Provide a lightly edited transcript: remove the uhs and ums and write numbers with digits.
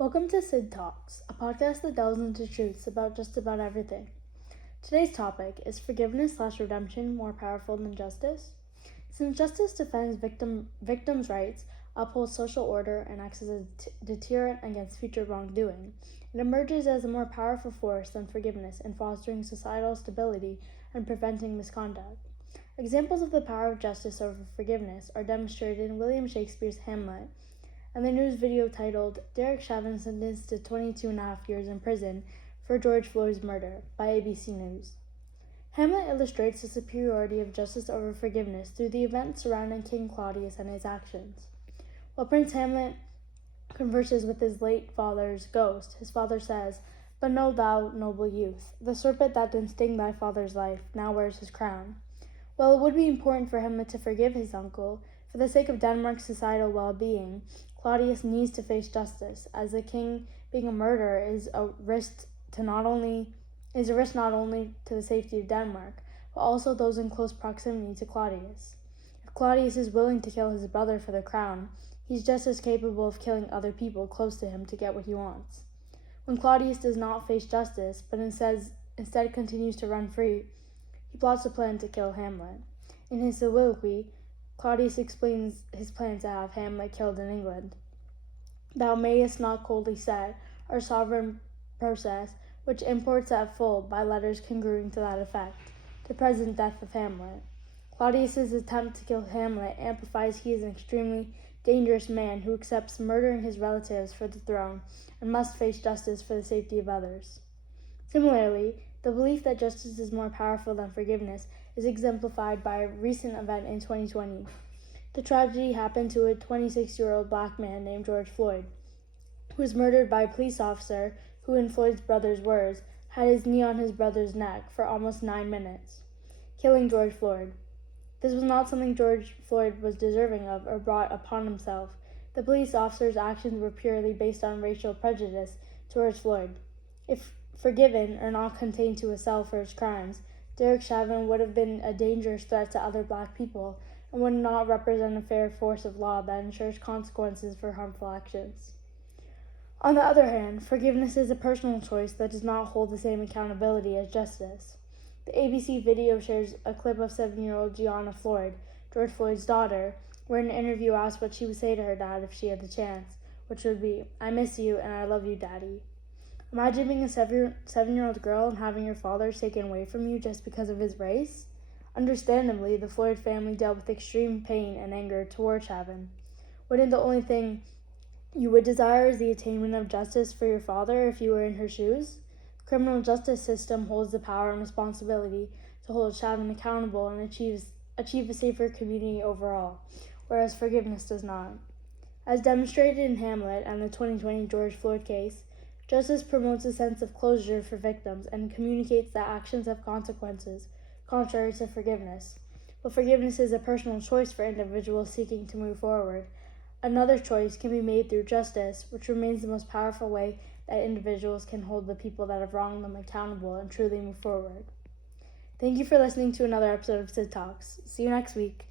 Welcome to Syd Talks, a podcast that delves into truths about just about everything. Today's topic is forgiveness/redemption more powerful than justice? Since justice defends victims' rights, upholds social order, and acts as a deterrent against future wrongdoing, it emerges as a more powerful force than forgiveness in fostering societal stability and preventing misconduct. Examples of the power of justice over forgiveness are demonstrated in William Shakespeare's Hamlet and the news video titled Derek Chauvin Sentenced to 22.5 years in Prison for George Floyd's Murder by ABC News. Hamlet illustrates the superiority of justice over forgiveness through the events surrounding King Claudius and his actions. While Prince Hamlet converses with his late father's ghost, his father says, "But know thou, noble youth, the serpent that did sting thy father's life now wears his crown." While it would be important for Hamlet to forgive his uncle, for the sake of Denmark's societal well-being, Claudius needs to face justice, as the king being a murderer is a risk not only to the safety of Denmark, but also those in close proximity to Claudius. If Claudius is willing to kill his brother for the crown, he's just as capable of killing other people close to him to get what he wants. When Claudius does not face justice, but instead continues to run free, he plots a plan to kill Hamlet. In his soliloquy, Claudius explains his plan to have Hamlet killed in England. "Thou mayest not coldly set our sovereign process, which imports at full, by letters congruing to that effect, the present death of Hamlet." Claudius's attempt to kill Hamlet amplifies he is an extremely dangerous man who accepts murdering his relatives for the throne and must face justice for the safety of others. Similarly, the belief that justice is more powerful than forgiveness is exemplified by a recent event in 2020. The tragedy happened to a 26-year-old black man named George Floyd, who was murdered by a police officer who, in Floyd's brother's words, had his knee on his brother's neck for almost 9 minutes, killing George Floyd. This was not something George Floyd was deserving of or brought upon himself. The police officer's actions were purely based on racial prejudice towards Floyd. If forgiven or not contained to a cell for his crimes, Derek Chauvin would have been a dangerous threat to other black people and would not represent a fair force of law that ensures consequences for harmful actions. On the other hand, forgiveness is a personal choice that does not hold the same accountability as justice. The ABC video shares a clip of 7-year-old Gianna Floyd, George Floyd's daughter, where an interview asked what she would say to her dad if she had the chance, which would be, "I miss you and I love you, Daddy." Imagine being a 7-year-old girl and having your father taken away from you just because of his race. Understandably, the Floyd family dealt with extreme pain and anger toward Chauvin. Wouldn't the only thing you would desire is the attainment of justice for your father if you were in her shoes? The criminal justice system holds the power and responsibility to hold Chauvin accountable and achieve a safer community overall, whereas forgiveness does not. As demonstrated in Hamlet and the 2020 George Floyd case, justice promotes a sense of closure for victims and communicates that actions have consequences, contrary to forgiveness. But forgiveness is a personal choice for individuals seeking to move forward. Another choice can be made through justice, which remains the most powerful way that individuals can hold the people that have wronged them accountable and truly move forward. Thank you for listening to another episode of Syd Talks. See you next week.